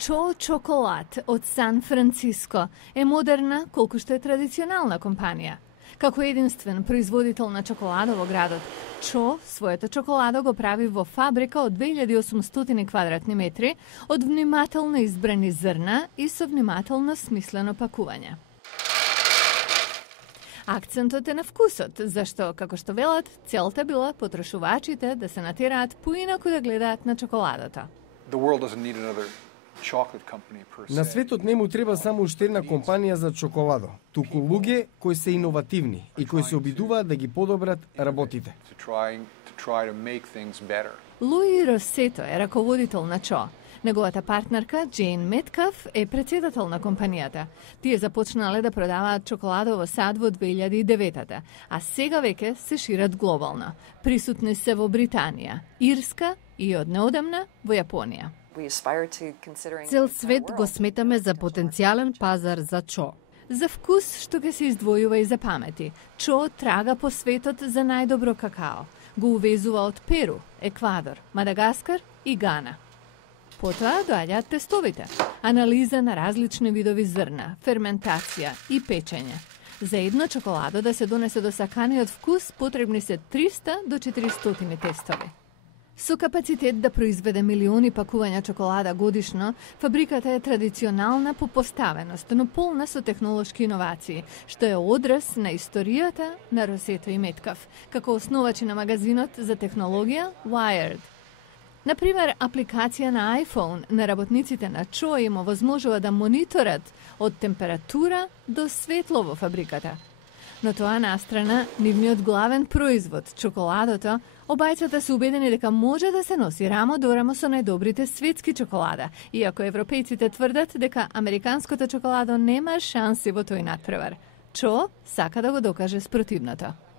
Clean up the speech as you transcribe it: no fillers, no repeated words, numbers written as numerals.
Cho Chocolate од Сан Франциско е модерна колку што е традиционална компанија. Како единствен производител на чоколадо во градот, Cho своето чоколадо го прави во фабрика од 2800 квадратни метри од внимателно избрани зрна и со внимателно смислено пакување. Акцентот е на вкусот, зашто, како што велат, целта била потрошувачите да се натераат поинаку да гледаат на чоколадото. На светот не му треба само уште една компанија за чоколадо, туку луѓе кои се иновативни и кои се обидуваат да ги подобрат работите. Луи Росето е раководител на Cho. Неговата партнерка, Джейн Меткаф, е председател на компанијата. Тие започнале да продаваат чоколадо во САД во 2009, а сега веќе се шират глобално. Присутни се во Британија, Ирска и од неодамна во Јапонија. Цел свет го сметаме за потенцијален пазар за Cho. За вкус што ќе се издвојува и за памети. Cho трага по светот за најдобро какао. Го увезува од Перу, Еквадор, Мадагаскар и Гана. Потоа доаѓаат тестовите, анализа на различни видови зрна, ферментација и печење. За едно чоколадо да се донесе до саканиот вкус потребни се 300 до 400 тестови. Со капацитет да произведе милиони пакувања чоколада годишно, фабриката е традиционална по поставеност, но полна со технолошки иновации, што е одраз на историјата на Росето и Меткаф, како основачи на магазинот за технологија Wired. Например, апликација на iPhone на работниците на Cho им овозможува да мониторат од температура до светло во фабриката. Но тоа настрана, нивниот главен производ, чоколадото, обајцата се убедени дека може да се носи рамо до рамо со најдобрите светски чоколада, иако европејците тврдат дека американското чоколадо нема шанси во тој натпревар. Cho сака да го докаже спротивното.